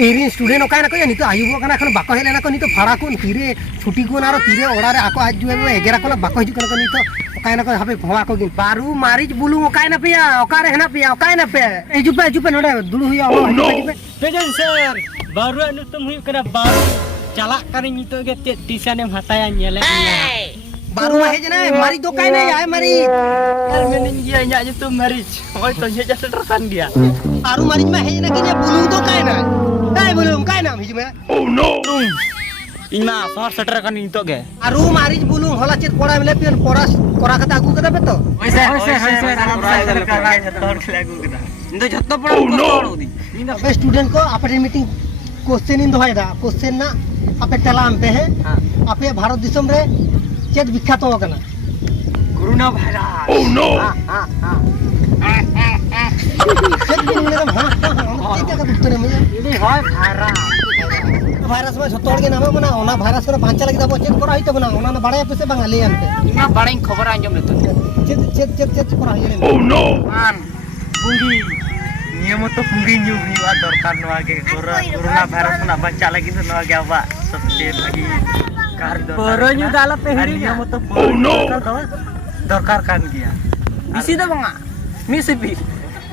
ᱤᱧ ᱥᱴᱩᱰᱮন্ᱴ ᱚᱠᱟᱭ ᱱᱟᱠᱚ ᱱᱤᱛᱚᱜ ᱟᱭᱩᱵᱚᱜ ᱠᱟᱱᱟ ᱮᱠᱷᱚᱱ ᱵᱟᱠᱚ ᱦᱮᱡ ᱞᱮᱱᱟ ᱠᱚ ᱱᱤᱛᱚᱜ ᱯᱷᱟᱲᱟ ᱠᱚ ᱛᱤᱨᱮ ᱪᱷᱩᱴᱤ ᱠᱚ ᱟᱨ ᱛᱤᱨᱮ ᱚᱲᱟᱜ ᱨᱮ ᱟᱠᱚ ᱦᱤᱡᱩᱜ ᱮᱜᱮᱨᱟ ᱠᱚ ᱵᱟᱠᱚ ᱦᱤᱡᱩᱜ ᱠᱟᱱᱟ ᱠᱚ ᱱᱤᱛᱚᱜ ᱚᱠᱟᱭ ᱱᱟᱠᱚ ᱦᱟᱯᱮ ᱯᱷᱳᱱᱟ ᱠᱚ ᱜᱤᱧ ᱵᱟᱨᱩ ᱢᱟᱹᱨᱤᱪ ᱵᱩᱞᱩᱝ ᱚᱠᱟᱭ ᱱᱟ ᱯᱮᱭᱟ ᱚᱠᱟᱨᱮ ᱦᱮᱱᱟᱜ ᱯᱮᱭᱟ ᱚᱠᱟᱭ ᱱᱟ ᱯᱮ ᱦᱤᱡᱩᱜ ᱯᱮ ᱱᱚᱰᱮ ᱫᱩᱲᱩᱵ ᱦᱩᱭᱩᱜᱼᱟ ᱦᱤᱡᱩᱜ ᱯᱮ ᱯᱮᱡᱮᱱ ᱥᱮᱨ ᱵᱟᱨᱩ ᱧᱩᱛᱩᱢ ᱦᱩᱭᱩᱜ ᱠᱟᱱᱟ ᱵᱟᱨᱩ ᱪᱟᱞᱟᱜ ᱠᱟᱱᱤᱧ ᱱᱤᱛᱚᱜ ᱜᱮ ᱪᱮᱫ ᱴᱤᱭᱩᱥᱚᱱᱮᱢ ᱦᱟᱛᱟᱭᱟ ᱧᱮᱞᱮᱫ ᱢᱮᱭᱟ बारू में है जना मारी दो काय नहीं आए मारी यार मैंने ये इᱧᱟᱜ nyutum Maric होय तो ये जैसे टरसान गया बारू मारी में है ना कि ये बुलूं तो काय ना काय बुलूं काय नाम हिज में oh no ᱤᱧ ᱢᱟ ᱥᱚᱦᱚᱨ ᱥᱮᱴᱮᱨ ᱟᱠᱟᱱᱤᱧ ᱱᱤᱛᱚᱜ ᱜᱮ बारू मारी बुलूं होला चेत पड़ा मिले पियन पड़ा कोरा कता आगू कदा पे तो होय से ᱟᱜᱩ ᱠᱮᱫᱟ ᱤᱧ ᱫᱚ ᱡᱷᱚᱛᱚ ᱯᱚᱲᱟ ᱠᱚ ᱛᱚᱲ ᱩᱫᱤ ᱤᱧ ᱫᱚ स्टूडेंट को आपे मीटिंग क्वेश्चन इन दोहाय दा क्वेश्चन ना आपे तलाम पे है आपे भारत दिसम रे चेत विख्यात हो कना कोरोना वायरस oh no चेत दिन में हां चेत का दुखते में ini hoy वायरस वायरस में झतोड़ के नाम बना ओना वायरस रे बांचा लगी दा चेत करा हित बना ओना ना बाड़े पे से बंगा ले आनते इमा बाड़े खबर आंजम लेतो चेत करा हिले oh no मान पुंगी नियम तो पुंगी न्यू हुआ दरकार नवा के कोरोना वायरस ना बच्चा लगी तो नवा के आबा सबसे भागी कार परोन्yu dalam pehiri नियम तो दरकार kan dia misi dah bang misi bi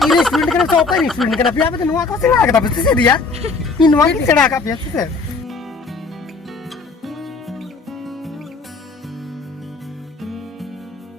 ini student kana sopa ini student kana pia apa nuwa ko sila ka tapi se dia ini nuwa ki sera ka pia se